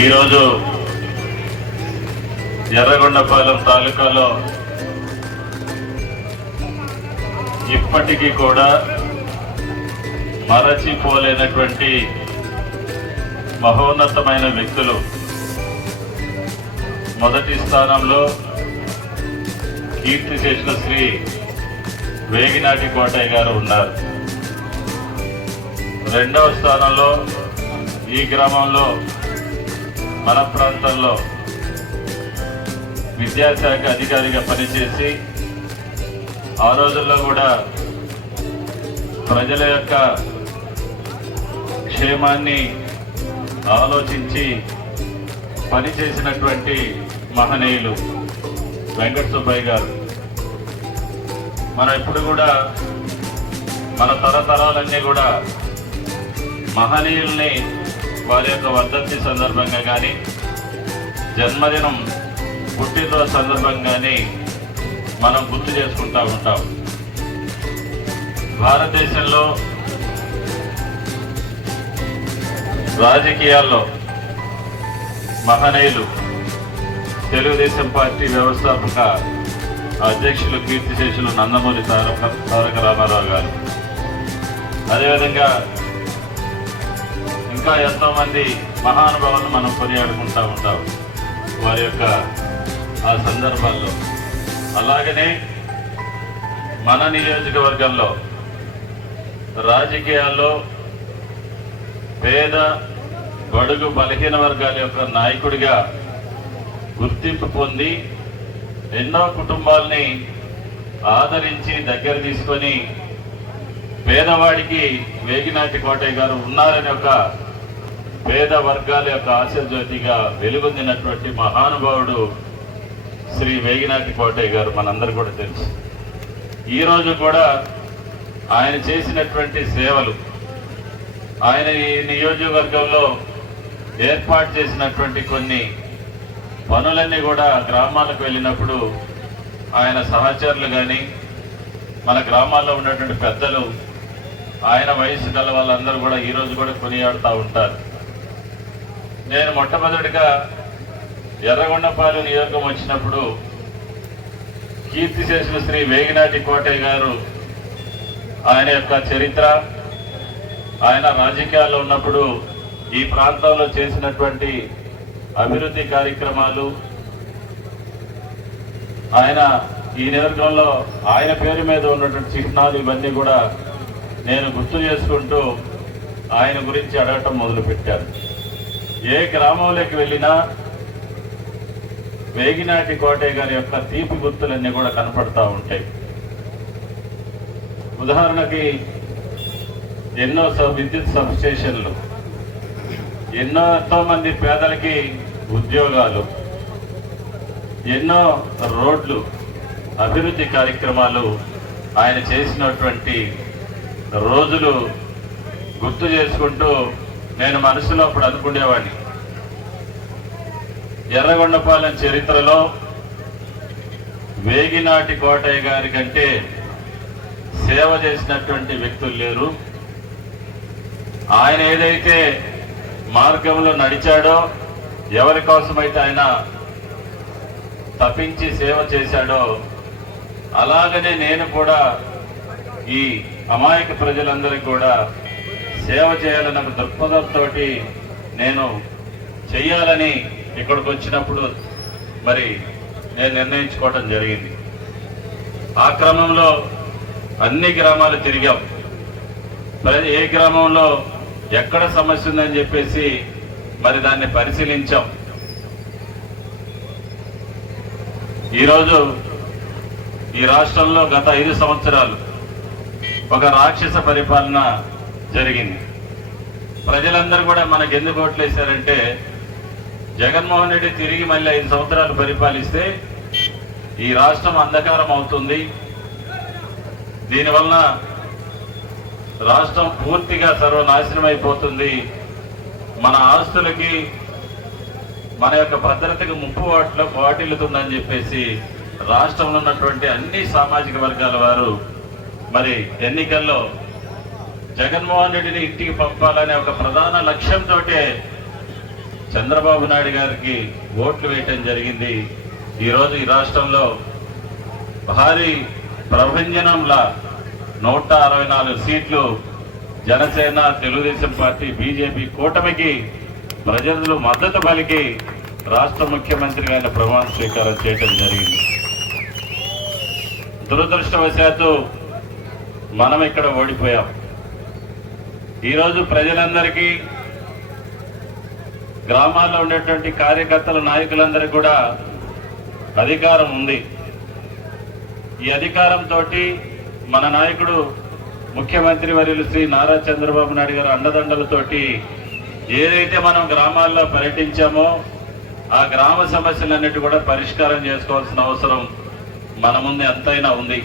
ఈరోజు ఎర్రగొండపాలెం తాలూకాలో ఇప్పటికీ కూడా మరచిపోలేనటువంటి మహోన్నతమైన వ్యక్తులు మొదటి స్థానంలో కీర్తి చేసిన శ్రీ వేగినాటి కోటయ్య గారు ఉన్నారు. రెండవ స్థానంలో ఈ గ్రామంలో మన ప్రాంతంలో విద్యాశాఖ అధికారిగా పనిచేసి ఆ రోజుల్లో కూడా ప్రజల యొక్క క్షేమాన్ని ఆలోచించి పనిచేసినటువంటి మహనీయులు వెంకట సుబ్బయ్య గారు. మనం ఇప్పుడు కూడా మన తరతరాలన్నీ కూడా మహనీయుల్ని వారి యొక్క వర్ధంతి సందర్భంగా కానీ జన్మదినం పుట్టినరోజు సందర్భంగానే మనం గుర్తు చేసుకుంటూ ఉంటాం. భారతదేశంలో రాజకీయాల్లో మహనీయులు తెలుగుదేశం పార్టీ వ్యవస్థాపక అధ్యక్షులు కీర్తిశేషులు నందమూరి తారక తారక రామారావు గారు. అదేవిధంగా ఇంకా ఎంతో మంది మహానుభావులను మనం కొనియాడుకుంటూ ఉంటాం. వారి యొక్క ఆ సందర్భాల్లో. అలాగనే మన నియోజకవర్గంలో రాజకీయాల్లో పేద బడుగు బలహీన వర్గాల యొక్క నాయకుడిగా గుర్తింపు పొంది ఎన్నో కుటుంబాల్ని ఆదరించి దగ్గర తీసుకొని పేదవాడికి వేగినాటి కోటయ్య గారు ఉన్నారని ఒక పేద వర్గాల యొక్క ఆశజ్యోతిగా వెలుగొందినటువంటి మహానుభావుడు శ్రీ వేగినాటి కోటయ్య గారు మనందరూ కూడా తెలుసు. ఈరోజు కూడా ఆయన చేసినటువంటి సేవలు ఆయన ఈ నియోజకవర్గంలో ఏర్పాటు చేసినటువంటి కొన్ని పనులన్నీ కూడా గ్రామాలకు వెళ్ళినప్పుడు ఆయన సహచరులు కానీ మన గ్రామాల్లో ఉన్నటువంటి పెద్దలు ఆయన వయసు గల వాళ్ళందరూ కూడా ఈరోజు కూడా కొనియాడుతూ ఉంటారు. నేను మొట్టమొదటిగా ఎర్రగొండపాలెం నియోజకం వచ్చినప్పుడు కీర్తిశేషులు శ్రీ వేగినాటి కోటయ్య గారు ఆయన యొక్క చరిత్ర ఆయన రాజకీయాల్లో ఉన్నప్పుడు ఈ ప్రాంతంలో చేసినటువంటి అభివృద్ధి కార్యక్రమాలు ఆయన ఈ నియోజకంలో ఆయన పేరు మీద ఉన్నటువంటి చిహ్నాలు ఇవన్నీ కూడా నేను గుర్తు చేసుకుంటూ ఆయన గురించి అడగటం మొదలుపెట్టాను. ఏ గ్రామంలోకి వెళ్ళినా వేగినాటి కోటయ్య గారి యొక్క తీపి గుర్తులన్నీ కూడా కనపడతా ఉంటాయి. ఉదాహరణకి ఎన్నో విద్యుత్ సబ్స్టేషన్లు ఎన్నో ఎంతో మంది పేదలకి ఉద్యోగాలు ఎన్నో రోడ్లు అభివృద్ధి కార్యక్రమాలు ఆయన చేసినటువంటి రోజులు గుర్తు చేసుకుంటూ నేను మనసులో అప్పుడు అనుకునేవాడిని. ఎర్రగొండపాలెం చరిత్రలో వేగినాటి కోటయ్య గారి కంటే సేవ చేసినటువంటి వ్యక్తులు లేరు. ఆయన ఏదైతే మార్గంలో నడిచాడో ఎవరి కోసమైతే ఆయన తప్పించి సేవ చేశాడో అలాగనే నేను కూడా ఈ అమాయక ప్రజలందరికీ కూడా సేవ చేయాలన్న దృక్పథంతో నేను చెయ్యాలని ఇక్కడికి వచ్చినప్పుడు మరి నేను నిర్ణయించుకోవటం జరిగింది. ఆ క్రమంలో అన్ని గ్రామాలు తిరిగాం. ఏ గ్రామంలో ఎక్కడ సమస్య ఉందని చెప్పేసి మరి దాన్ని పరిశీలించాం. ఈరోజు ఈ రాష్ట్రంలో గత ఐదు సంవత్సరాలు ఒక రాక్షస పరిపాలన జరిగింది. ప్రజలందరూ కూడా మనకు ఎందుకు ఓట్లేశారంటే జగన్మోహన్ రెడ్డి తిరిగి మళ్ళీ ఐదు సంవత్సరాలు పరిపాలిస్తే ఈ రాష్ట్రం అంధకారం అవుతుంది. దీనివలన రాష్ట్రం పూర్తిగా సర్వనాశనం అయిపోతుంది. మన ఆస్తులకి మన యొక్క భద్రతకు ముప్పు వాటిలో వాటిల్లుతుందని చెప్పేసి రాష్ట్రంలో ఉన్నటువంటి అన్ని సామాజిక వర్గాల వారు మరి ఎన్నికల్లో జగన్మోహన్ రెడ్డిని ఇంటికి పంపాలనే ఒక ప్రధాన లక్ష్యంతో చంద్రబాబు నాయుడు గారికి ఓట్లు వేయటం జరిగింది. ఈరోజు ఈ రాష్ట్రంలో భారీ ప్రభంజనంలా నూట అరవై నాలుగు సీట్లు జనసేన తెలుగుదేశం పార్టీ బీజేపీ కూటమికి ప్రజలు మద్దతు పలికి రాష్ట్ర ముఖ్యమంత్రిగా ఆయన ప్రమాణ స్వీకారం చేయడం జరిగింది. దురదృష్టవశాత్తు మనం ఇక్కడ ఓడిపోయాం. ఈరోజు ప్రజలందరికీ గ్రామాల్లో ఉండేటువంటి కార్యకర్తల నాయకులందరికీ కూడా అధికారం ఉంది. ఈ అధికారంతో మన నాయకుడు ముఖ్యమంత్రి వర్యులు శ్రీ నారా చంద్రబాబు నాయుడు గారు అండదండలతోటి ఏదైతే మనం గ్రామాల్లో పర్యటించామో ఆ గ్రామ సమస్యలన్నిటి కూడా పరిష్కారం చేసుకోవాల్సిన అవసరం మన ముందు ఎంతైనా ఉంది.